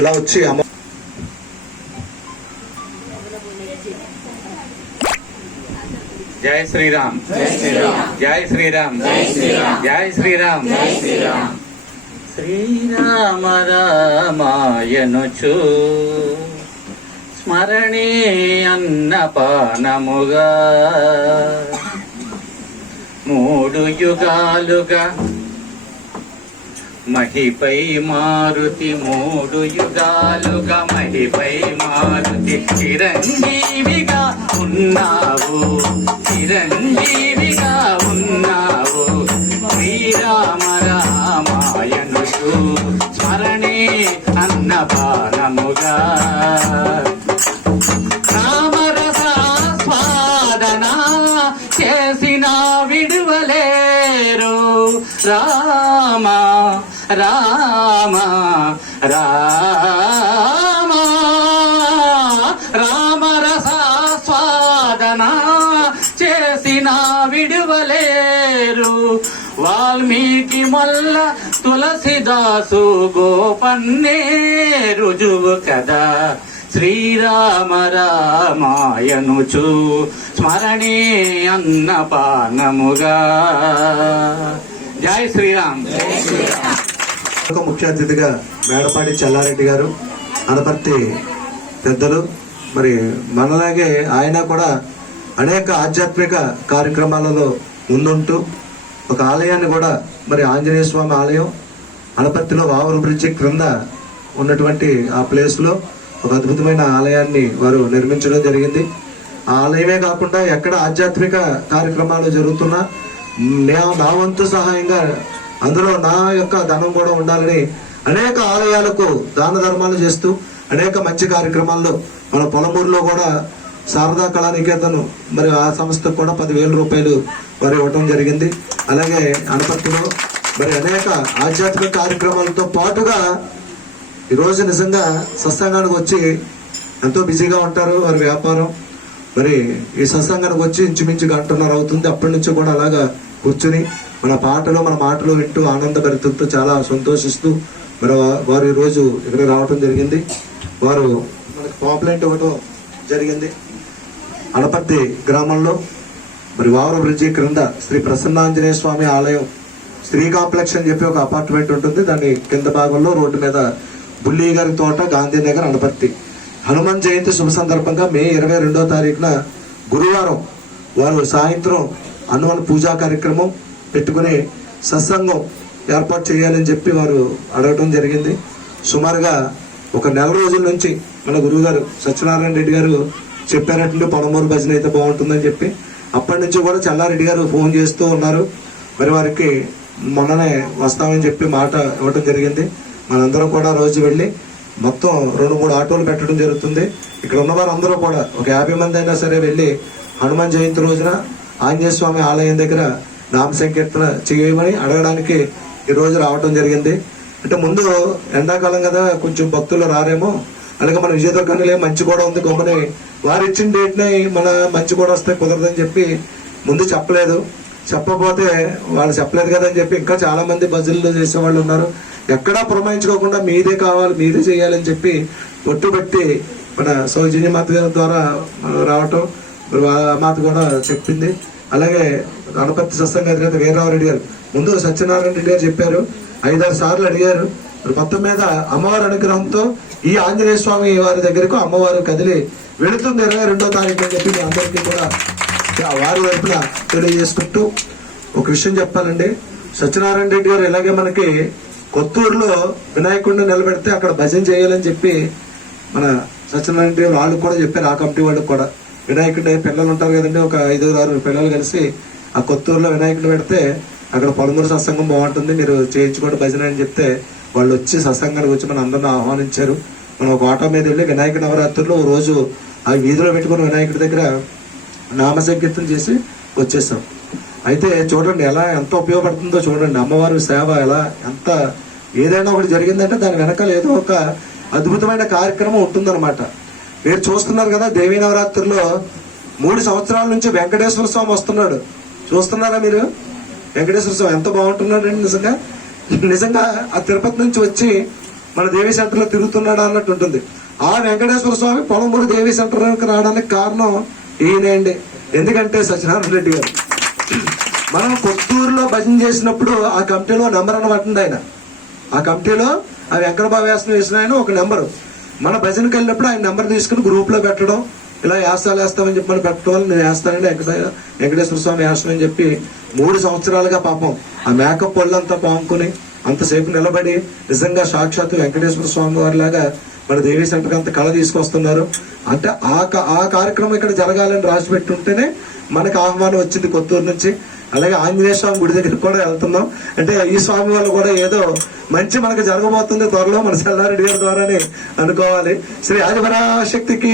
ఇలా వచ్చి అమ్మ జై శ్రీరామ్ జై శ్రీరామ్ జై శ్రీరామ్ శ్రీరామ రామాయనుచు స్మరణే అన్నపానముగా మూడు యుగాలుగా మహిపై మారుతి మూడు యుగాలుగా మహిపై మారుతి. చిరంజీవిగా ఉన్నావు చిరంజీవిగా ఉన్నావు. శ్రీరామ రామాయణుడు స్మరణే అన్నపానముగా చేసిన విడువలేరు రామా. రామ రామ రామరసాస్వాదన చేసిన విడువలేరు. వాల్మీకి మల్ల తులసిదాసు గోపన్నే రుజువు కదా. శ్రీరామ రామాయనుచు స్మరణే అన్నపానముగా. జై శ్రీరామ్. ఒక ముఖ్య అతిథిగా మేడపాటి చెల్లారెడ్డి గారు అనపర్తి పెద్దలు మరి మనలాగే ఆయన కూడా అనేక ఆధ్యాత్మిక కార్యక్రమాలలో ముందుంటూ ఒక ఆలయాన్ని కూడా మరి ఆంజనేయ స్వామి ఆలయం అనపర్తిలో వావరు బ్రిడ్జి క్రింద ఉన్నటువంటి ఆ ప్లేస్లో ఒక అద్భుతమైన ఆలయాన్ని వారు నిర్మించడం జరిగింది. ఆ ఆలయమే కాకుండా ఎక్కడ ఆధ్యాత్మిక కార్యక్రమాలు జరుగుతున్నా నా వంతు సహాయంగా అందులో నా యొక్క ధనం కూడా ఉండాలని అనేక ఆలయాలకు దాన ధర్మాలు చేస్తూ అనేక మంచి కార్యక్రమాల్లో మన పొలమూరులో కూడా శారదా కళానికేతను మరి ఆ సంస్థకు కూడా పదివేల రూపాయలు మరి ఇవ్వటం జరిగింది. అలాగే అనపర్తిలో మరి అనేక ఆధ్యాత్మిక కార్యక్రమాలతో పాటుగా ఈరోజు నిజంగా సత్సంగానికి వచ్చి ఎంతో బిజీగా ఉంటారు వారి వ్యాపారం. మరి ఈ సత్సంగానికి వచ్చి ఇంచుమించు గంటన్నర అవుతుంది. అప్పటి నుంచి కూడా అలాగా కూర్చుని మన పాటలు మన మాటలు వింటూ ఆనందభరితంతో చాలా సంతోషిస్తూ మరి వారు ఈరోజు రోజు ఇక్కడ రావటం జరిగింది. వారు మనకు పాంప్లెంట్ ఇవ్వటం జరిగింది. అడపర్తి గ్రామంలో మరి వావర బ్రిడ్జి క్రింద శ్రీ ప్రసన్నాంజనేయ స్వామి ఆలయం శ్రీ కాంప్లెక్స్ అని చెప్పి ఒక అపార్ట్మెంట్ ఉంటుంది. దాని కింద భాగంలో రోడ్డు మీద బుల్లి గారి తోట గాంధీనగర్ అనపర్తి. హనుమాన్ జయంతి శుభ సందర్భంగా మే ఇరవై రెండో తారీఖున గురువారం వారు సాయంత్రం హనుమాన్ పూజా కార్యక్రమం పెట్టుకుని సత్సంగం ఏర్పాటు చేయాలని చెప్పి వారు అడగటం జరిగింది. సుమారుగా ఒక నెల రోజుల నుంచి మన గురువు గారు సత్యనారాయణ రెడ్డి గారు చెప్పారట్లు పొలమూరు భజన అయితే బాగుంటుందని చెప్పి. అప్పటి నుంచి కూడా చల్లారెడ్డి గారు ఫోన్ చేస్తూ ఉన్నారు. మరి వారికి మొన్ననే వస్తామని చెప్పి మాట ఇవ్వటం జరిగింది. మనందరం కూడా రోజు వెళ్ళి మొత్తం రెండు మూడు ఆటోలు పెట్టడం జరుగుతుంది. ఇక్కడ ఉన్న వారందరూ కూడా ఒక యాభై మంది అయినా సరే వెళ్ళి హనుమాన్ జయంతి రోజున ఆంజనేయ స్వామి ఆలయం దగ్గర నామ సంకీర్తన చేయమని అడగడానికి ఈ రోజు రావటం జరిగింది. అంటే ముందు ఎండాకాలం కదా కొంచెం భక్తులు రారేమో. అలాగే మన విజయదుర్గంలో మంచి కూడా ఉంది గొమ్మని. వారు ఇచ్చిన డేట్ని మన మంచి కూడా వస్తే కుదరదని చెప్పి ముందు చెప్పలేదు. చెప్పకపోతే వాళ్ళు చెప్పలేదు కదా అని చెప్పి ఇంకా చాలా మంది బజుల్లో చేసే వాళ్ళు ఉన్నారు. ఎక్కడా పురమాయించుకోకుండా మీదే కావాలి మీదే చేయాలని చెప్పి ఒట్టుబెట్టి మన సౌజన్య మాత ద్వారా మనం రావటం మాత కూడా చెప్పింది. అలాగే గణపతి సత్సంగ అధినేత వీరరామరెడ్డి గారు. ముందు సత్యనారాయణ రెడ్డి గారు చెప్పారు ఐదారు సార్లు అడిగారు. మొత్తం మీద అమ్మవారి అనుగ్రహంతో ఈ ఆంజనేయ స్వామి వారి దగ్గరకు అమ్మవారు కదిలి వెళుతుంది ఇరవై రెండో తారీఖు అని చెప్పి మీ అందరికీ కూడా వారి వైపున తెలియజేసుకుంటూ ఒక విషయం చెప్పాలండి. సత్యనారాయణ రెడ్డి గారు ఇలాగే మనకి కొత్తూరులో వినాయకుడిని నిలబెడితే అక్కడ భజన చేయాలని చెప్పి మన సత్యనారాయణ రెడ్డి వాళ్ళు కూడా చెప్పారు ఆ కమిటీ వాళ్ళకి కూడా. వినాయకుడి పిల్లలు ఉంటారు కదండి ఒక ఐదుగురు ఆరుగురు పిల్లలు కలిసి ఆ కొత్తూరులో వినాయకుడు పెడితే అక్కడ పొలమూరు సత్సంగం బాగుంటుంది మీరు చేయించుకోండి భజన అని చెప్తే వాళ్ళు వచ్చి సత్సంగానికి వచ్చి మన అందరిని ఆహ్వానించారు. మనం ఒక ఆటో మీద వెళ్ళి వినాయక నవరాత్రుల్లో రోజు ఆ వీధిలో పెట్టుకుని వినాయకుడి దగ్గర నామసంకీర్తన చేసి వచ్చేసాం. అయితే చూడండి ఎలా ఎంత ఉపయోగపడుతుందో చూడండి అమ్మవారి సేవ ఎలా ఎంత ఏదైనా ఒకటి జరిగిందంటే దాని వెనకాల ఏదో ఒక అద్భుతమైన కార్యక్రమం ఉంటుందన్నమాట. మీరు చూస్తున్నారు కదా దేవీ నవరాత్రుల్లో మూడు సంవత్సరాల నుంచి వెంకటేశ్వర స్వామి వస్తున్నాడు. చూస్తున్నారా మీరు? వెంకటేశ్వర స్వామి ఎంత బాగుంటున్నాడండి నిజంగా? నిజంగా ఆ తిరుపతి నుంచి వచ్చి మన దేవి సెంటర్లో తిరుగుతున్నాడు అన్నట్టు ఉంటుంది. ఆ వెంకటేశ్వర స్వామి పొలంబూరు దేవి సెంటర్ రావడానికి కారణం ఈయనండి. ఎందుకంటే సత్యనారాయణ రెడ్డి గారు. మనం కొత్తూరులో భజన చేసినప్పుడు ఆ కమిటీలో నెంబర్ అని ఆయన. ఆ కమిటీలో ఆ వెంకటబాబు వేసిన వేసిన ఆయన ఒక నెంబరు. మన భజనకి వెళ్ళినప్పుడు ఆయన నెంబర్ తీసుకుని గ్రూప్లో పెట్టడం ఇలా వేస్తాలు వేస్తామని చెప్పి మనం పెట్టడం వల్ల నేను వేస్తానండి వెంకటేశ్వర స్వామి వేస్తానని చెప్పి మూడు సంవత్సరాలుగా పాపం ఆ మేకప్ పళ్ళంతా పాముకుని అంతసేపు నిలబడి నిజంగా సాక్షాత్తు వెంకటేశ్వర స్వామి వారి లాగా మన దేవీ సెంటర్ అంత కళ తీసుకొస్తున్నారు. అంటే ఆ ఆ కార్యక్రమం ఇక్కడ జరగాలని రాసి పెట్టుంటేనే మనకు ఆహ్వానం వచ్చింది కొత్తూరు నుంచి. అలాగే ఆంజనేయ స్వామి గుడి దగ్గరికి కూడా వెళ్తున్నాం. అంటే ఈ స్వామి వాళ్ళు కూడా ఏదో మంచి మనకు జరగబోతుంది త్వరలో మన సెల్లారెడ్డి గారి ద్వారానే అనుకోవాలి. శ్రీ ఆదిపరాశక్తికి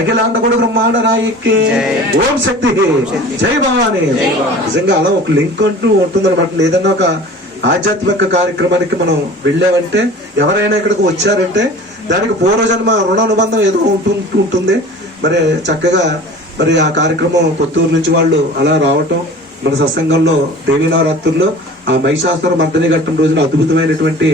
అఖిలాండ కూడా బ్రహ్మాండ నాయకి ఓం శక్తి. జై భవాని. నిజంగా అలా ఒక లింక్ అంటూ ఉంటుంది అనమాట ఏదన్నా ఒక ఆధ్యాత్మిక కార్యక్రమానికి మనం వెళ్ళామంటే ఎవరైనా ఇక్కడికి వచ్చారంటే దానికి పూర్వజన్మ రుణ అనుబంధం ఏదో ఉంటూ ఉంటుంది. మరి చక్కగా మరి ఆ కార్యక్రమం కొత్తూరు నుంచి వాళ్ళు అలా రావటం మన సత్సంగంలో దేవీ నవరాత్రుల్లో ఆ మహిషాసుర మర్దని ఘట్టం రోజున అద్భుతమైనటువంటి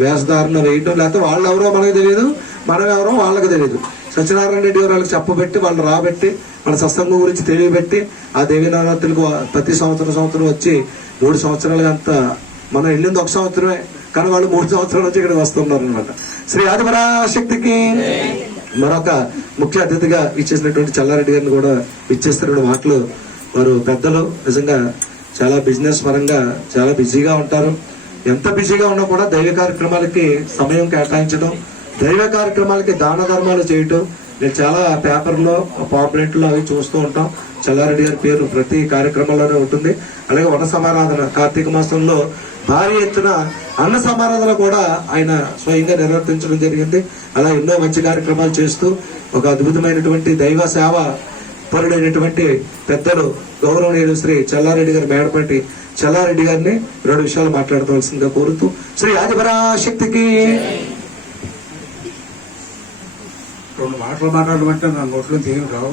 వేషధారణ వేయటం లేకపోతే వాళ్ళు ఎవరో మనకు తెలియదు మనం ఎవరో వాళ్ళకి తెలియదు. సత్యనారాయణ రెడ్డి గారు వాళ్ళకి చెప్పబెట్టి వాళ్ళు రాబెట్టి మన సత్సంగం గురించి తెలియబెట్టి ఆ దేవీ నవరాత్రులకు ప్రతి సంవత్సరం సంవత్సరం వచ్చి మూడు సంవత్సరాలుగా అంత మనం వెళ్ళింది ఒక సంవత్సరమే కానీ వాళ్ళు మూడు సంవత్సరాల నుంచి ఇక్కడికి వస్తున్నారు అనమాట శ్రీ ఆదిపరాశక్తికి మరొక ముఖ్య అతిథిగా ఇచ్చేసినటువంటి చల్లారెడ్డి గారిని కూడా ఇచ్చేస్తున్న మాటలు వారు పెద్దలు నిజంగా చాలా బిజినెస్ పరంగా చాలా బిజీగా ఉంటారు. ఎంత బిజీగా ఉన్నా కూడా దైవ కార్యక్రమాలకి సమయం కేటాయించడం దైవ కార్యక్రమాలకి దాన ధర్మాలు చేయటం నేను చాలా పేపర్లో పాపులెంట్లో అవి చూస్తూ ఉంటాం. చల్లారెడ్డి గారి పేరు ప్రతి కార్యక్రమంలోనే ఉంటుంది. అలాగే వన సమారాధన కార్తీక మాసంలో భారీ ఎత్తున అన్న సమారాధన కూడా ఆయన స్వయంగా నిర్వర్తించడం జరిగింది. అలా ఎన్నో మంచి కార్యక్రమాలు చేస్తూ ఒక అద్భుతమైనటువంటి దైవ సేవ పరుడైనటువంటి పెద్దలు గౌరవనీయులు శ్రీ చల్లారెడ్డి గారి మేడపట్టి చల్లారెడ్డి గారిని రెండు విషయాలు మాట్లాడవలసిందిగా కోరుతూ శ్రీ ఆదిపరాశక్తికి. రెండు మాటలు మాట్లాడమంటే నా నోట్లో తీయం రావు.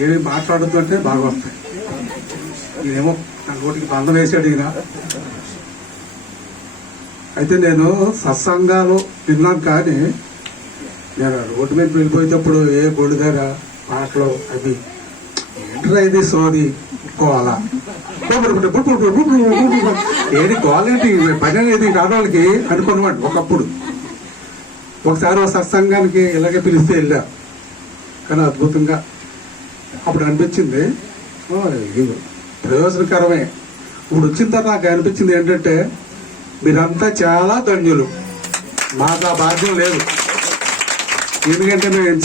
ఏమి మాట్లాడుతుంటే బాగా వస్తాయి ఈయనేమో నా నోటికి బంధం వేసాడు ఈయన అయితే నేను సత్సంగాలు విన్నాను కానీ నేను రోడ్డు మీద వెళ్ళిపోయేటప్పుడు ఏ గుడి దగ్గర పాటలు అవి. ఏంట్రా ఇది సోది? కోల ఏది కోలేంటి పని అనేది రావడానికి అనుకున్నమాట ఒకప్పుడు. ఒకసారి ఒక సత్సంగానికి ఇలాగే పిలిస్తే వెళ్ళా. కానీ అద్భుతంగా అప్పుడు అనిపించింది ప్రయోజనకరమే. ఇప్పుడు వచ్చిన తర్వాత నాకు అనిపించింది ఏంటంటే మీరంతా చాలా ధన్యులు. మాకు ఆ భాగ్యం లేదు. ఎందుకంటే మేము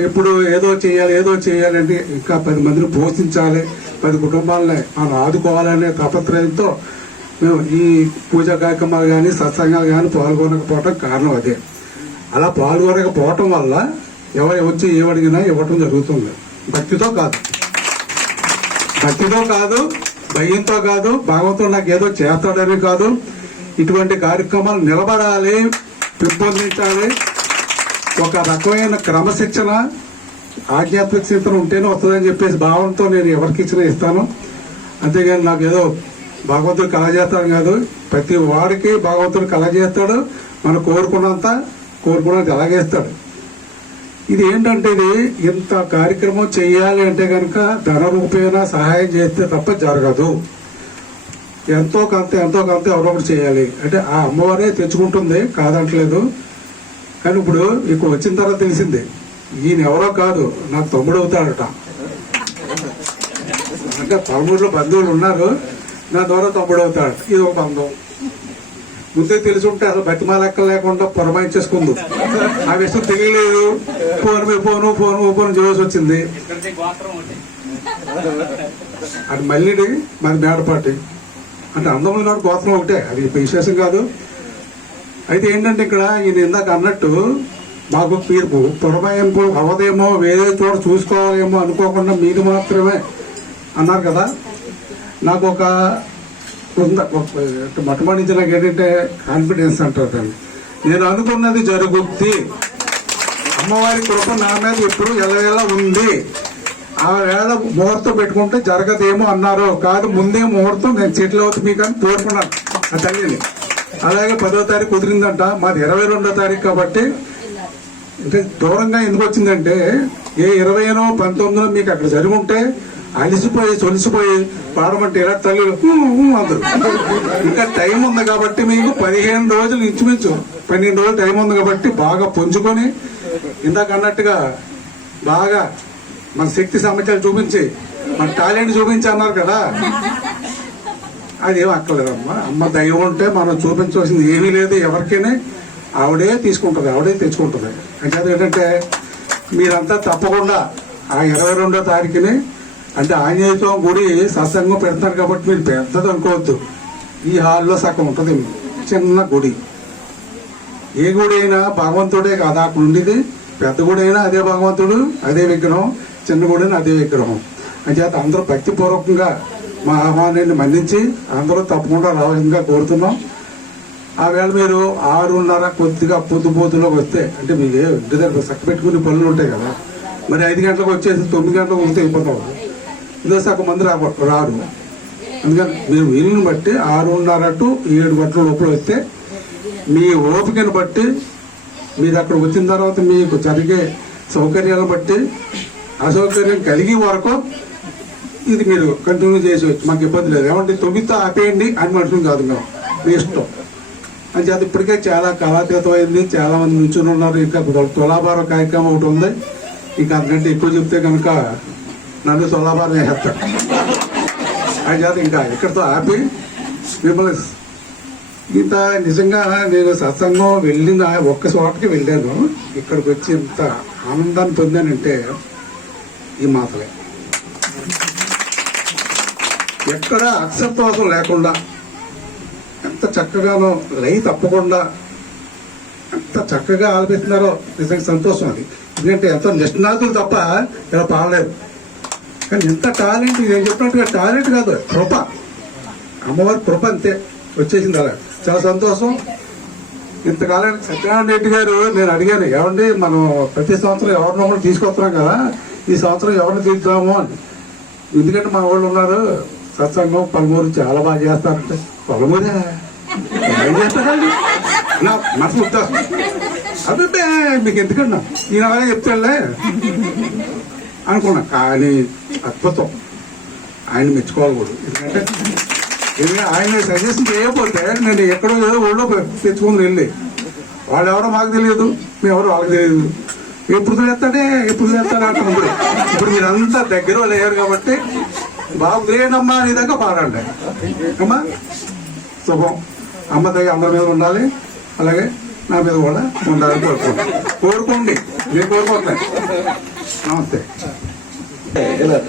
ఎప్పుడు ఏదో చేయాలి ఏదో చేయాలంటే ఇంకా పది మందిని పోషించాలి పది కుటుంబాలని మనం ఆదుకోవాలనే తపత్రయంతో మేము ఈ పూజా కార్యక్రమాలు కానీ సత్సంగాలు కానీ పాల్గొనకపోవటం కారణం అదే. అలా పాల్గొనకపోవటం వల్ల ఎవరు వచ్చి ఏమడిగినా ఇవ్వటం జరుగుతుంది. భక్తితో కాదు. భక్తితో కాదు భయంతో కాదు భగవంతుడు నాకు ఏదో చేస్తాడని కాదు. ఇటువంటి కార్యక్రమాలు నిలబడాలి పెంపొందించాలి. ఒక రకమైన క్రమశిక్షణ ఆధ్యాత్మిక చింతన ఉంటేనే వస్తుందని చెప్పేసి భావంతో నేను ఎవరికి ఇచ్చినా ఇస్తాను. అంతేగాని నాకు ఏదో భగవంతుడు కలగజేస్తాడు కాదు ప్రతి వాడికి భగవంతుడు కలగజేస్తాడు మనం కోరుకున్నంత కోరుకున్నంత ఎలాగేస్తాడు ఇది ఏంటంటే ఇది ఇంత కార్యక్రమం చేయాలి అంటే కనుక ధన రూపేణ సహాయం చేస్తే తప్ప జరగదు. ఎంతో కొంత ఎంతో కొంత ఎవరో ఒకటి చేయాలి. అంటే ఆ అమ్మవారే తెచ్చుకుంటుంది కాదంటలేదు. కానీ ఇప్పుడు ఇక్కడ వచ్చిన తర్వాత తెలిసింది ఈయన ఎవరో కాదు నాకు తమ్ముడు అవుతాడట. అంటే పదమూడులో బంధువులు ఉన్నారు నా ద్వారా తమ్ముడు అవుతాడు. ఇది ఒక బంధం ముందే తెలుసుంటే అసలు బతిమాలెక్క లేకుండా పురమాయించేసుకుంది ఆ విషయం తెలియలేదు. ఫోన్ మీద ఫోను ఫోన్ ఫోన్ చేయాల్సి వచ్చింది అది మళ్ళీ మన మేడపాటి. అంటే అందములు నాడు గోత్రం ఒకటే. అది విశేషం కాదు. అయితే ఏంటంటే ఇక్కడ ఈయన ఇందాక అన్నట్టు మాకు తీర్పు పురమాయింపు అవదేమో వేరే చోట చూసుకోవాలేమో అనుకోకుండా మీకు మాత్రమే అన్నారు కదా. నాకు ఒక ఉంద- నుంచి మొట్టమొదటి నాకు ఏంటంటే కాన్ఫిడెన్స్ అంటారు దాన్ని. నేను అనుకున్నది జరుగుద్ది. అమ్మవారి కృప నా మీద ఎప్పుడు ఎలవేళ ఉంది. ఆ వేళ ముహూర్తం పెట్టుకుంటే జరగదేమో అన్నారు. కాదు ముందే ముహూర్తం నేను చెట్లు అవుతుంది మీకు అని కోరుకున్నాను. ఆ తల్లిని. అలాగే పదో తారీఖు కుదిరిందంట. మాది ఇరవై రెండో తారీఖు కాబట్టి అంటే దూరంగా ఎందుకు వచ్చిందంటే ఏ ఇరవైనో పంతొమ్మిదినో మీకు అక్కడ జరిగి ఉంటే అలిసిపోయి సొలిసిపోయి పాడమంటే ఇలా తల్లి అందరు ఇంకా టైం ఉంది కాబట్టి మీకు పదిహేను రోజులు ఇంచుమించు. పన్నెండు రోజులు టైం ఉంది కాబట్టి బాగా పుంజుకొని ఇందాక అన్నట్టుగా బాగా మన శక్తి సామర్థ్యాలు చూపించి మన టాలెంట్ చూపించి అన్నారు కదా. అదేం అక్కర్లేదమ్మా. అమ్మ దైవం ఉంటే మనం చూపించవలసింది ఏమీ లేదు ఎవరికైనా ఆవిడే తీసుకుంటుంది ఆవిడే తెచ్చుకుంటుంది. అంటే ఏంటంటే మీరంతా తప్పకుండా ఆ ఇరవై రెండో తారీఖుని అంటే ఆంజనేయతో గుడి సత్సంగం పెడతారు కాబట్టి మీరు పెద్దది అనుకోవద్దు. ఈ హాల్లో సగం ఉంటుంది చిన్న గుడి. ఏ గుడి అయినా భగవంతుడే కదా అక్కడ ఉండేది. పెద్ద గుడి అయినా అదే భగవంతుడు అదే విగ్రహం చిన్న గుడి అయినా అదే విగ్రహం. అంచేత అందరూ భక్తిపూర్వకంగా మా ఆహ్వానాన్ని మన్నించి అందరూ తప్పకుండా రావాల్సిందిగా కోరుతున్నాం. ఆవేళ మీరు ఆరున్నర కొద్దిగా పొద్దుపోతులోకి వస్తే అంటే మీకు ఇంటి దగ్గర చక్క పెట్టుకునే పనులు ఉంటాయి కదా మరి ఐదు గంటలకు వచ్చేసి తొమ్మిది గంటలకు వస్తే అయిపోతాం ఇదో సగం మంది రా రారు. అందుకని మీరు వీలుని బట్టి ఆరున్నర టు ఏడు గంటల లోపల వస్తే మీ ఓపికను బట్టి మీరు అక్కడ వచ్చిన తర్వాత మీకు జరిగే సౌకర్యాలను బట్టి అసౌకర్యం కలిగి వరకు ఇది మీరు కంటిన్యూ చేసేవచ్చు మాకు ఇబ్బంది లేదు. ఏమంటే తొమ్మిదితో ఆపేయండి అని మనుషులు కాదు మేము. మీ ఇష్టం. అని చేత ఇప్పటికే చాలా కళాతీతమైంది చాలా మంది నుంచుని ఉన్నారు. ఇంకా తులాభారం కార్యక్రమం ఒకటి ఉంది. ఇంకా అంతకంటే ఎక్కువ చెప్తే కనుక నన్ను తులాభారం వేసేస్తాడు అని చేత ఇంకా ఇక్కడితో ఆపి మిమ్మల్ని ఇంత నిజంగా నేను సత్సంగం వెళ్ళిన ఒక్క చోటకి వెళ్ళాను. ఇక్కడికి వచ్చి ఇంత ఆనందాన్ని పొందానంటే ఈ మాటలే ఎక్కడ అక్షరదోషం లేకుండా ఎంత చక్కగానో లై తప్పకుండా ఎంత చక్కగా ఆలపిస్తున్నారో నిజంగా సంతోషం అది. ఎందుకంటే ఎంతో నిష్ణాతులు తప్ప ఇలా పాడలేదు. కానీ ఎంత టాలెంట్ నేను చెప్పినట్టుగా టాలెంట్ కాదు కృప. అమ్మవారి కృప అంతే వచ్చేసింది అలా. చాలా సంతోషం. ఇంతకాలం సత్యనారాయణ రెడ్డి గారు నేను అడిగాను ఏమండి మనం ప్రతి సంవత్సరం ఎవరినో తీసుకొస్తున్నాం కదా ఈ సంవత్సరం ఎవరిని తీద్దాము అని. ఎందుకంటే మా వాళ్ళు ఉన్నారు సత్సంగం పలుమూరు చాలా బాగా చేస్తారంటే. పలుమూరే? ఏం నా మనసు అదే మీకు ఎందుకన్నా? ఈయన అలాగే చెప్తాడులే. అనుకున్నా కానీ అద్భుతం. ఆయన మెచ్చుకోవాలి కూడా. ఎందుకంటే ఆయన సజెషన్ చేయకపోతే నేను ఎక్కడో ఏదో ఊళ్ళో తెచ్చుకుని వెళ్ళి వాళ్ళు. ఎవరో మాకు తెలియదు మేమెవరో వాళ్ళకి తెలియదు. ఎప్పుడు చేస్తాడే ఎప్పుడు చేస్తాడే అంటున్నప్పుడు ఇప్పుడు ఇప్పుడు మీరంతా దగ్గర లేరు కాబట్టి బాబు లేనమ్మా నీ దగ్గర పాడండి అమ్మా శుభం. అమ్మ దగ్గర అందరి మీద ఉండాలి. అలాగే నా మీద కూడా ఉండాలని కోరుకోండి కోరుకోండి. నేను కోరుకోవట్లేదు. నమస్తే. ఇలా.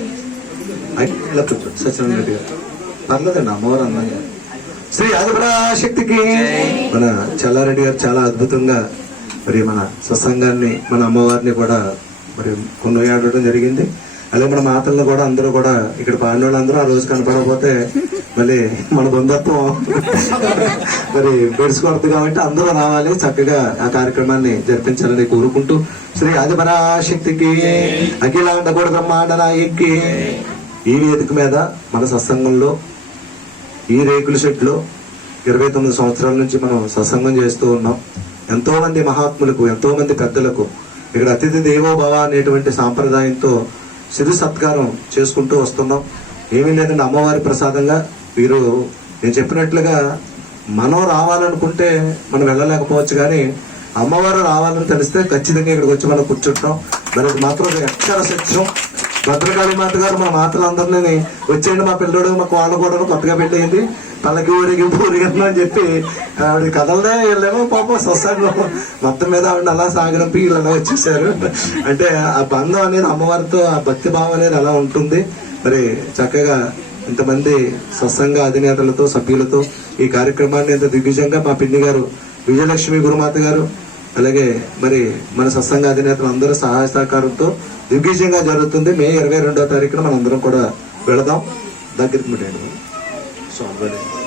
ఇలా సత్యనారాయణ రెడ్డి గారు. పర్లేదండి అమ్మవారు అందంగా. శ్రీ ఆదిపరాశక్తికి. మన చల్లారెడ్డి గారు చాలా అద్భుతంగా మరి మన సత్సంగాన్ని మన అమ్మవారిని కూడా మరి కొనుయాడడం జరిగింది. అలాగే మన మాతలను కూడా అందరూ కూడా ఇక్కడ పాడిన వాళ్ళందరూ ఆ రోజు కనపడకపోతే మళ్ళీ మన బంధత్వం మరి పెడుచుకోవద్దు కాబట్టి అందరూ రావాలి చక్కగా ఆ కార్యక్రమాన్ని జరిపించాలని కోరుకుంటూ శ్రీ ఆదిపరాశక్తికి అఖిలాండ కూడా బ్రహ్మాండ ఈ వేదిక మీద మన సత్సంగంలో ఈ రేకుల షెడ్లో ఇరవై తొమ్మిది సంవత్సరాల నుంచి మనం సత్సంగం చేస్తూ ఉన్నాం. ఎంతో మంది మహాత్ములకు ఎంతో మంది పెద్దలకు ఇక్కడ అతిథి దేవో భవ అనేటువంటి సాంప్రదాయంతో సిరి సత్కారం చేసుకుంటూ వస్తున్నాం. ఏమీ లేదండి అమ్మవారి ప్రసాదంగా. వీరు నేను చెప్పినట్లుగా మనం రావాలనుకుంటే మనం వెళ్ళలేకపోవచ్చు కానీ అమ్మవారు రావాలని తెలిస్తే ఖచ్చితంగా ఇక్కడికి వచ్చి మనం కూర్చుంటాం. మనకు మాత్రం అక్షర సత్యం భద్రకాళి మాత గారు మా మాతలందరినీ వచ్చేయండి మా పిల్లడు మా కోళ్ళ కూడా కొత్తగా పెళ్ళయింది. తలకి ఊరికి ఊరిగన్నా అని చెప్పి ఆవిడ కథలనే వెళ్ళేమో. పాపం సొసైటీలో మొత్తం మీద ఆవిడ అలా సాగరంపి వీళ్ళు అలా వచ్చేసారు. అంటే ఆ బంధం అనేది అమ్మవారితో ఆ భక్తి భావం అనేది అలా ఉంటుంది. మరి చక్కగా ఇంతమంది సత్సంగ అధినేతలతో సభ్యులతో ఈ కార్యక్రమాన్ని ఎంత దిగ్విజయంగా మా పిన్ని గారు విజయలక్ష్మి గురుమాత గారు అలాగే మరి మన సత్సంగ అధినేతలు అందరూ సహాయ సహకారంతో దిగ్విజయంగా జరుగుతుంది. మే ఇరవై రెండో తారీఖున మనందరం కూడా వెళదాం. దగ్గరికి ముట్టండి. So